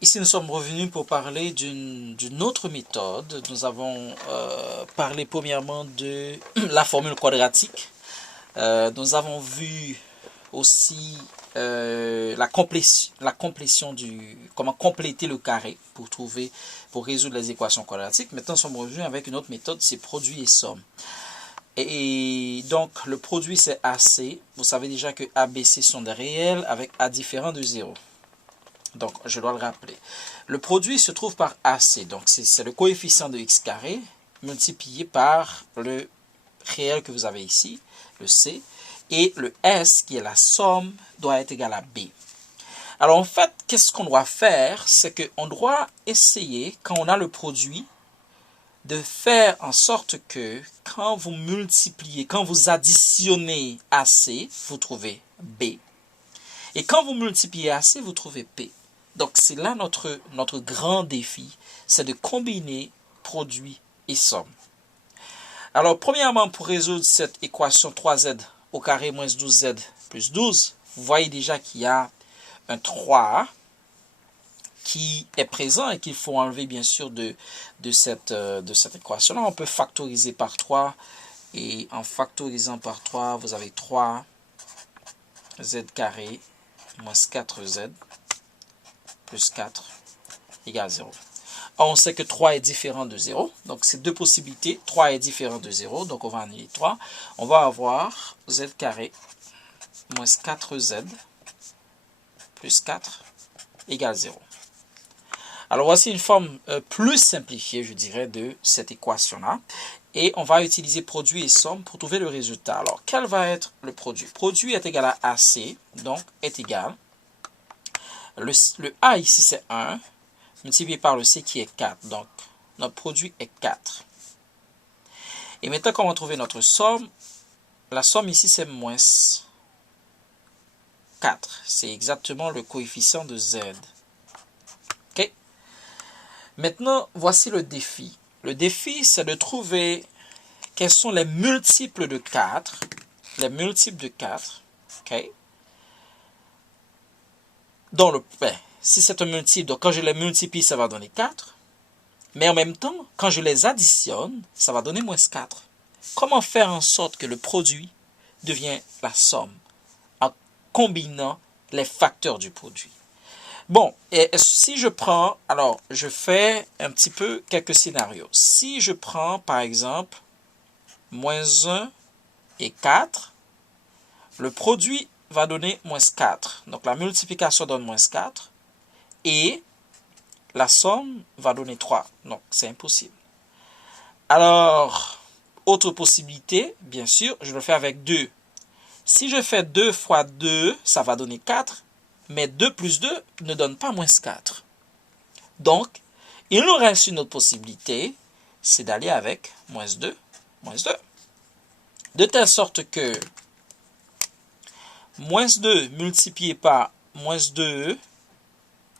Ici, nous sommes revenus pour parler d'une autre méthode. Nous avons parlé premièrement de la formule quadratique. Nous avons vu aussi la complétion comment compléter le carré pour résoudre les équations quadratiques. Maintenant, nous sommes revenus avec une autre méthode, c'est produit et somme. Et donc, le produit, c'est AC. Vous savez déjà que A, B, C sont des réels avec A différent de 0. Donc, je dois le rappeler. Le produit se trouve par AC. Donc, c'est le coefficient de x carré multiplié par le réel que vous avez ici, le C. Et le S, qui est la somme, doit être égal à B. Alors, en fait, qu'est-ce qu'on doit faire? C'est qu'on doit essayer, quand on a le produit, de faire en sorte que quand vous multipliez, quand vous additionnez AC, vous trouvez B. Et quand vous multipliez AC, vous trouvez P. Donc, c'est là notre grand défi, c'est de combiner produit et somme. Alors, premièrement, pour résoudre cette équation 3z au carré moins 12z plus 12, vous voyez déjà qu'il y a un 3 qui est présent et qu'il faut enlever bien sûr de cette équation-là. On peut factoriser par 3 et en factorisant par 3, vous avez 3z carré moins 4z plus 4 égale 0. Or, on sait que 3 est différent de 0. Donc, c'est deux possibilités. 3 est différent de 0. Donc, on va annuler 3. On va avoir z carré moins 4z plus 4 égale 0. Alors, voici une forme plus simplifiée, je dirais, de cette équation-là. Et on va utiliser produit et somme pour trouver le résultat. Alors, quel va être le produit? Produit est égal à AC, donc est égal. Le A ici, c'est 1, multiplié par le C qui est 4. Donc, notre produit est 4. Et maintenant, comment trouver notre somme? La somme ici, c'est moins 4. C'est exactement le coefficient de Z. OK? Maintenant, voici le défi. Le défi, c'est de trouver quels sont les multiples de 4. Les multiples de 4. OK? Si c'est un multiple, donc quand je les multiplie, ça va donner 4. Mais en même temps, quand je les additionne, ça va donner moins 4. Comment faire en sorte que le produit devient la somme en combinant les facteurs du produit? Bon, et si je prends, alors je fais un petit peu quelques scénarios. Si je prends par exemple moins 1 et 4, le produit va donner moins 4. Donc la multiplication donne moins 4 et la somme va donner 3. Donc c'est impossible. Alors, autre possibilité, bien sûr, je le fais avec 2. Si je fais 2 fois 2, ça va donner 4. Mais 2 plus 2 ne donne pas moins 4. Donc, il nous reste une autre possibilité, c'est d'aller avec moins 2, moins 2. De telle sorte que moins 2 multiplié par moins 2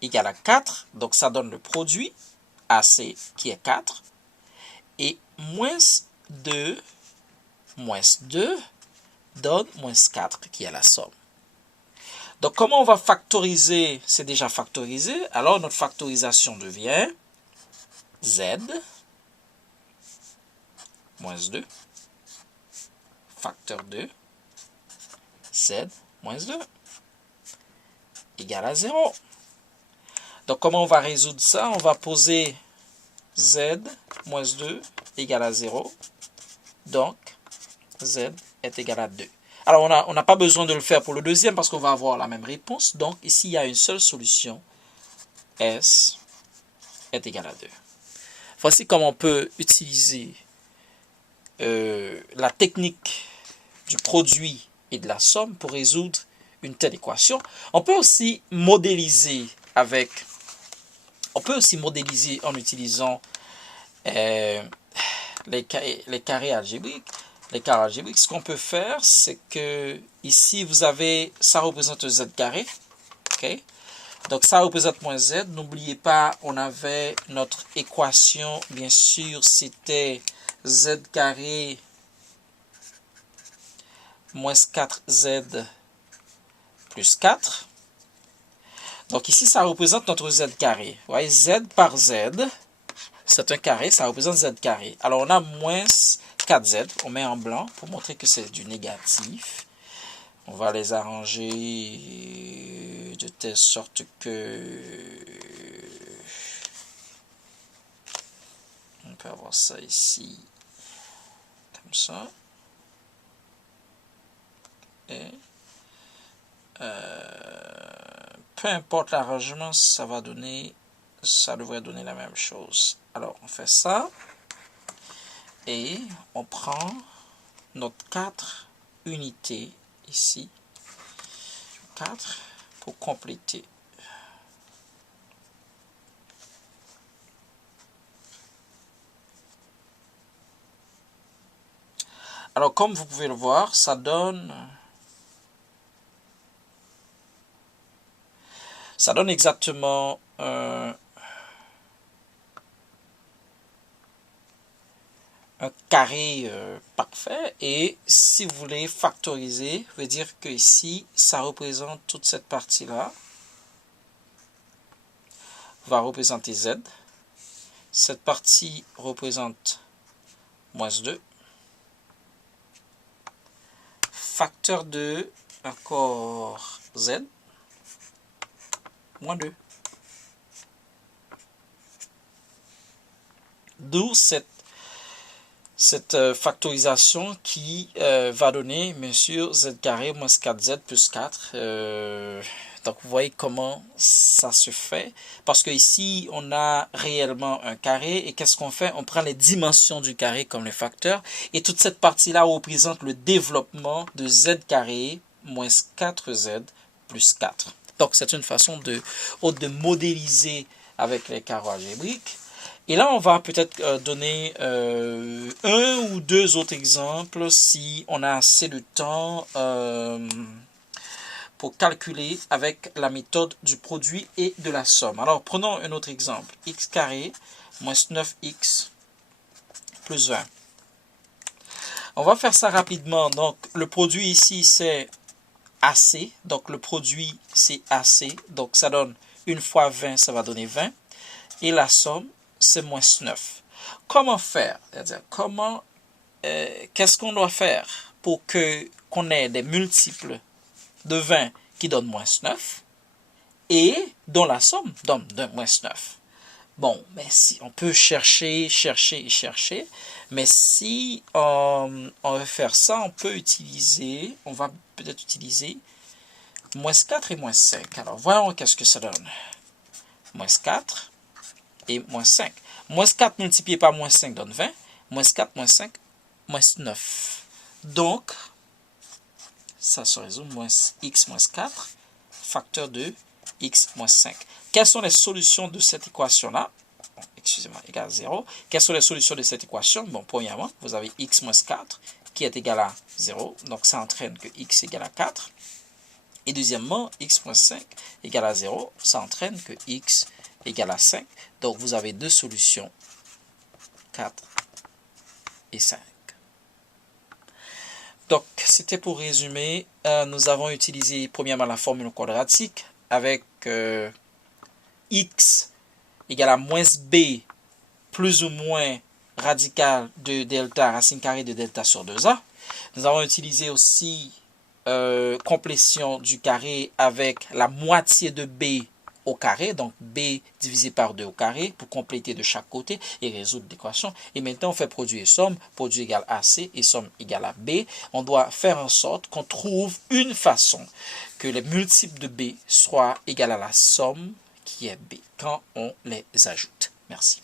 égale à 4. Donc, ça donne le produit AC qui est 4. Et moins 2 donne moins 4 qui est la somme. Donc, comment on va factoriser? C'est déjà factorisé. Alors, notre factorisation devient Z moins 2 facteur 2 Z moins 2 égale à 0. Donc, comment on va résoudre ça? On va poser Z moins 2 égale à 0. Donc, Z est égal à 2. Alors, on n'a pas besoin de le faire pour le deuxième parce qu'on va avoir la même réponse. Donc, ici, il y a une seule solution. S est égal à 2. Voici comment on peut utiliser la technique du produit et de la somme pour résoudre une telle équation. On peut aussi modéliser en utilisant les carrés algébriques. Les carrés algébriques, ce qu'on peut faire, c'est que ici, vous avez, ça représente z carré. OK? Donc, ça représente moins z. N'oubliez pas, on avait notre équation, bien sûr, c'était z carré moins 4z plus 4. Donc ici, ça représente notre z carré. Vous voyez, z par z, c'est un carré, ça représente z carré. Alors on a moins 4z, on met en blanc pour montrer que c'est du négatif. On va les arranger de telle sorte que... On peut avoir ça ici, comme ça. Et peu importe l'arrangement, ça devrait donner la même chose. Alors, on fait ça. Et on prend notre 4 unités ici. 4 pour compléter. Alors, comme vous pouvez le voir, ça donne exactement un carré parfait. Et si vous voulez factoriser, veut dire que ici, ça représente toute cette partie-là. Va représenter z. Cette partie représente moins 2. Facteur de encore z, moins 2. D'où cette factorisation qui va donner, bien sûr, z carré moins 4z plus 4. Donc, vous voyez comment ça se fait. Parce que ici, on a réellement un carré. Et qu'est-ce qu'on fait? On prend les dimensions du carré comme les facteurs. Et toute cette partie-là représente le développement de z carré moins 4z plus 4. Donc, c'est une façon de modéliser avec les carreaux algébriques. Et là, on va peut-être donner un ou deux autres exemples si on a assez de temps pour calculer avec la méthode du produit et de la somme. Alors, prenons un autre exemple. X carré moins 9x plus 20. On va faire ça rapidement. Donc, le produit ici, c'est AC. Donc, le produit, c'est AC. Donc, ça donne 1 fois 20, ça va donner 20. Et la somme, c'est moins 9. Comment faire? C'est-à-dire, qu'est-ce qu'on doit faire pour qu'on ait des multiples de 20 qui donnent moins 9 et dont la somme donne moins 9? Bon, mais si on peut chercher, mais si on veut faire ça, on va peut-être utiliser moins 4 et moins 5. Alors, voyons qu'est-ce que ça donne. Moins 4 et moins 5. Moins 4 multiplié par moins 5 donne 20. Moins 4, moins 5, moins 9. Donc, ça se résout. Moins x moins 4, facteur de x moins 5. Quelles sont les solutions de cette équation-là? Bon, excusez-moi, égal à 0. Quelles sont les solutions de cette équation? Bon, premièrement, vous avez x moins 4 qui est égal à 0. Donc, ça entraîne que x égale à 4. Et deuxièmement, x moins 5 égale à 0. Ça entraîne que x égale à 5. Donc, vous avez deux solutions, 4 et 5. Donc, c'était pour résumer. Nous avons utilisé premièrement la formule quadratique avec x égale à moins b plus ou moins radical de delta, racine carrée de delta sur 2a. Nous avons utilisé aussi complétion du carré avec la moitié de b au carré, donc b divisé par 2 au carré, pour compléter de chaque côté et résoudre l'équation. Et maintenant, on fait produit et somme. Produit égale AC et somme égale à B. On doit faire en sorte qu'on trouve une façon que les multiples de B soient égales à la somme qui est B quand on les ajoute. Merci.